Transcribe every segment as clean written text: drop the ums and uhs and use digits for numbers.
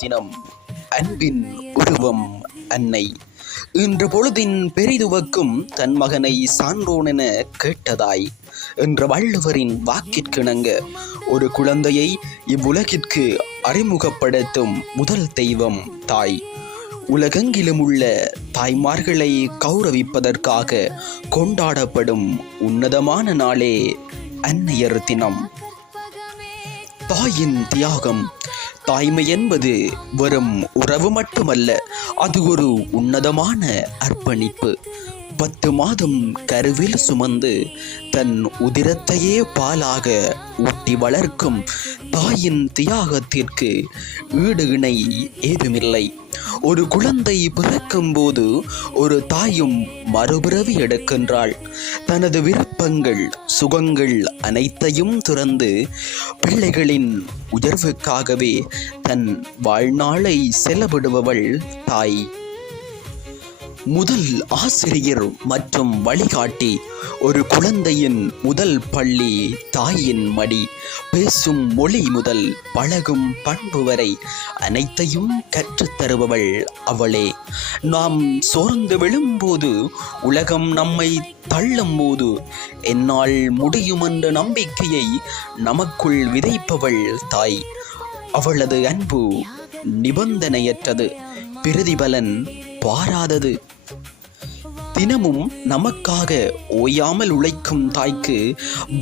தினம். அன்பின் உருவம் அன்னை. இன்று பொழுதின் பெரிதுவக்கும் தன் மகனை சான்றோன் என கேட்டதாய் என்ற வள்ளுவரின் வாக்கிற்கிணங்க ஒரு குழந்தையை இவ்வுலகிற்கு அறிமுகப்படுத்தும் முதல் தெய்வம் தாய். உலகெங்கிலும் உள்ள தாய்மார்களை கௌரவிப்பதற்காக கொண்டாடப்படும் உன்னதமான நாளே அன்னையர் தினம். தாயின் தியாகம். தாய்மை என்பது வெறும் உறவு மட்டுமல்ல, அது ஒரு உன்னதமான அர்ப்பணிப்பு. 10 மாதம் கருவில் சுமந்து தன் உதிரத்தையே பாலாக ஊட்டி வளர்க்கும் தாயின் தியாகத்திற்கு ஈடு இணை ஏதுமில்லை. ஒரு குழந்தை பிறக்கும் போது ஒரு தாயும் மறுபிறவி எடுக்கின்றாள். தனது விருப்பங்கள் சுகங்கள் அனைத்தையும் துறந்து பிள்ளைகளின் உயர்வுக்காகவே தன் வாழ்நாளை செலவிடுபவள் தாய். முதல் ஆசிரியர் மற்றும் வழிகாட்டி. ஒரு குழந்தையின் முதல் பள்ளி தாயின் மடி. பேசும் மொழி முதல் பழகும் பண்பு வரை அனைத்தையும் கற்றுத்தருபவள் அவளே. நாம் சோர்ந்து விழும்போது, உலகம் நம்மை தள்ளும் போது என்னால் முடியும் என்ற நம்பிக்கையை நமக்குள் விதைப்பவள் தாய். அவளது அன்பு நிபந்தனையற்றது, பிரதிபலன் பாராதது. தினமும் நமக்காக ஓயாமல் உழைக்கும் தாய்க்கு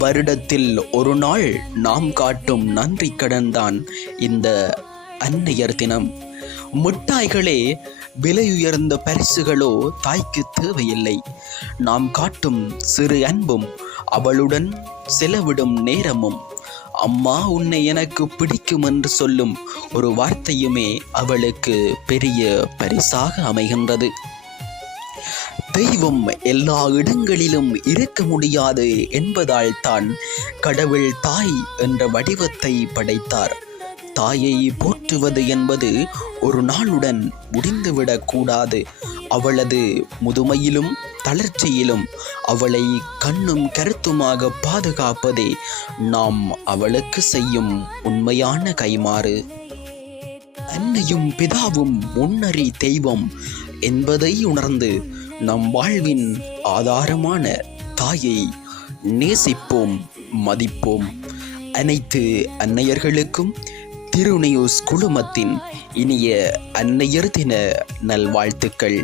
வருடத்தில் ஒரு நாள் நாம் காட்டும் நன்றி கடன்தான் இந்த அன்னையர் தினம். மிட்டாய்களே, விலையுயர்ந்த பரிசுகளோ தாய்க்கு தேவையில்லை. நாம் காட்டும் சிறு அன்பும் அவளுடன் செலவிடும் நேரமும், அம்மா உன்னை எனக்கு பிடிக்கும் என்று சொல்லும் ஒரு வார்த்தையுமே அவளுக்கு பெரிய பரிசாக அமைகின்றது. தெய்வம் எல்லா இடங்களிலும் இருக்க முடியாது என்பதால் தான் கடவுள் தாய் என்ற வடிவத்தை படைத்தார். தாயை போற்றுவது என்பது ஒரு நாளுடன் முடிந்துவிடக் கூடாது. அவளது முதுமையிலும் தளர்ச்சியிலும் அவளை கண்ணும் கருத்துமாக பாதுகாப்பதே நாம் அவளுக்கு செய்யும் உண்மையான கைமாறு. அன்னையும் பிதாவும் முன்னறி தெய்வம் என்பதை உணர்ந்து நம் வாழ்வின் ஆதாரமான தாயை நேசிப்போம், மதிப்போம். அனைத்து அன்னையர்களுக்கும் திருநியூஸ் குழுமத்தின் இனிய அன்னையர் தின நல்வாழ்த்துக்கள்.